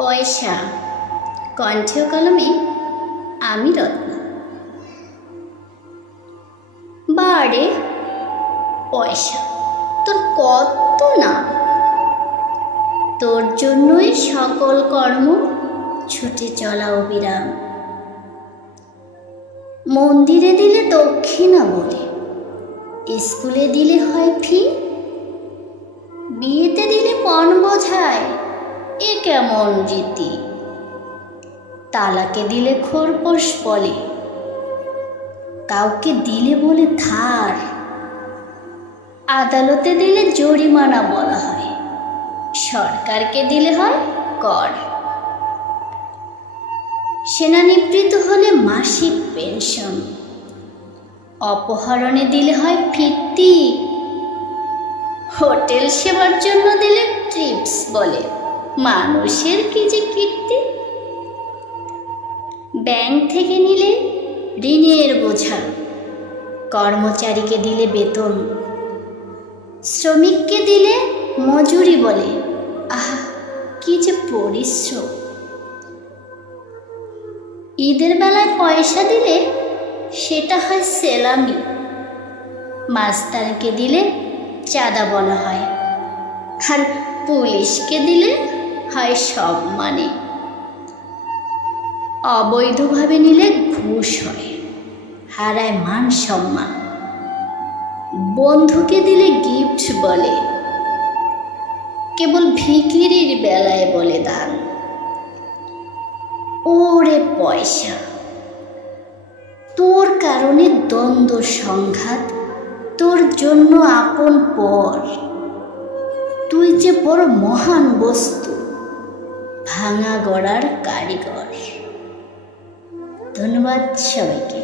পয়সা কণ্ঠে কলমে আমি রত্ন। বারে পয়সা তোর কত না, তোর জন্যই সকল কর্ম ছুটে চলা অবিরাম। মন্দিরে দিলে দক্ষিণা বলে, স্কুলে দিলে হয় ফি, বিয়েতে দিলে পণ বোঝায় এ কেমন রীতি। তালাকে দিলে খোরপোশ বলে, কাউকে দিলে বলে ধার। আদালতে দিলে জরিমানা বলা হয়, সরকারকে দিলে হয় কর। সেনানিবৃত্ত হলে মাসিক পেনশন, অপহরণে দিলে হয় ফিরতি। হোটেল সেবার জন্য দিলে ট্রিপস বলে, মানুষের কি যে কীর্তি। ব্যাংক থেকে নিলে ঋণের বোঝা, কর্মচারীকে দিলে বেতন। শ্রমিককে দিলে মজুরি বলে, আহা কি যে পরিশ্রম। ঈদের বেলায় পয়সা দিলে সেটা হয় সেলামি, মাস্টারকে দিলে চাঁদা বলা হয়, আর পুলিশকে দিলে হয় সম্মানী। অবৈধভাবে নিলে ঘুষ হয়, হারায় মান সম্মান। বন্ধুকে দিলে গিফট বলে, কেবল ভিখিরির বেলায় বলে দান। ওরে পয়সা তোর কারণে দ্বন্দ্ব সংঘাত, তোর জন্য আপন পর। তুই যে বড় মহান বস্তু, ভাঙা গড়ার কারিগর। ধন্যবাদ সবাইকে।